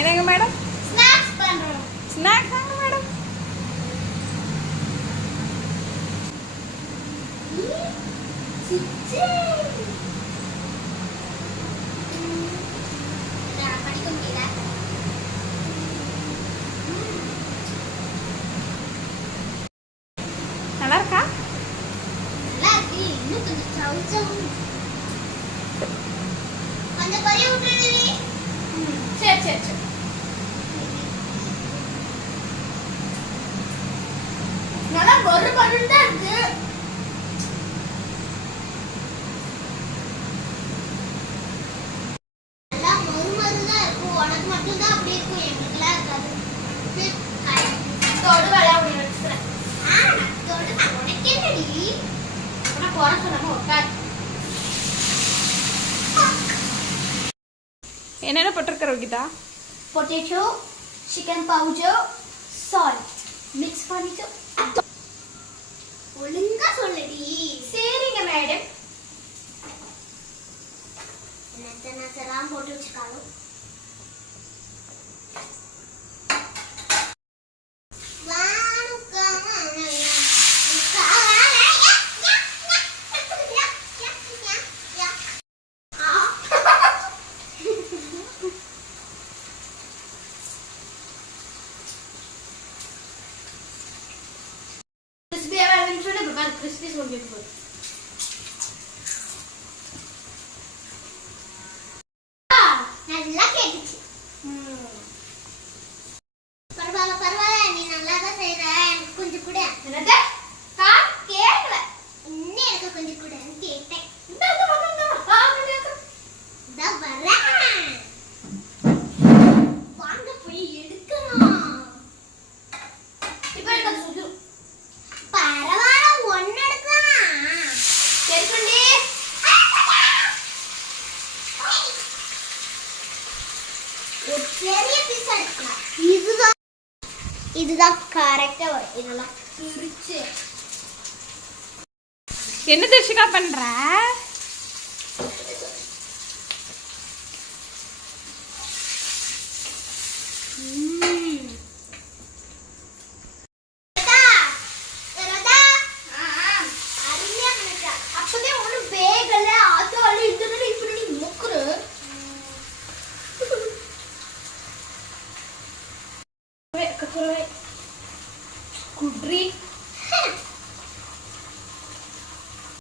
என்னங்க madam? Snacks பண்றோம். Snacks வாங்க மேடம். சிச்சி. நான் படிக்க முடியல. நல்லா இருக்கா? நல்லா இருக்கு. இன்னும் கொஞ்சம் சவுச்சம். கொஞ்சம் பறி விட்டுடுவி. சரி சரி சரி. நல்லா ஒரு பருண்டா இருக்கு. நல்லா மொறுமொறுதான் இருக்கும். உனக்கு மட்டும்தான் அப்படி இருக்கும், எங்களுக்குலாம் இருக்காது. தொடு வேலை அப்படி வச்சுக்கிறேன். தொடு உனக்கு என்னடி? உனக்கு குறை சொல்லாம உட்காரு. என்னென்ன போட்டிருக்கிற Geetha? Potato, chicken powder, salt mix பண்ணிட்டு ஒழுங்கா சொல்லுடி. சரிங்க மேடம். நச்செல்லாம் போட்டு வச்சுக்காலோ. கிறிஸ்பி சொல்லிட்டு நல்லா கேட்டுச்சு. பரவாயில்ல பரவாயில்ல, நீ நல்லா தான் செய்யற. எனக்கு கொஞ்சம் கூட. என்னது? கேட்கல. இன்னும் எனக்கு கொஞ்சம் கூட கேட்டேன். வாங்க போய் எடுக்கணும். இப்ப எடுக்க சொல்லு. பரவாயில்ல, ஒன்னு எடுக்கலாம். கேட்குண்டி. ஒரு பெரிய பீஸ் எடுக்கலாம். இதுதான் கரெக்டா வரும். இதெல்லாம் பிரிச்சு என்ன தர்ஷிகா பண்ற?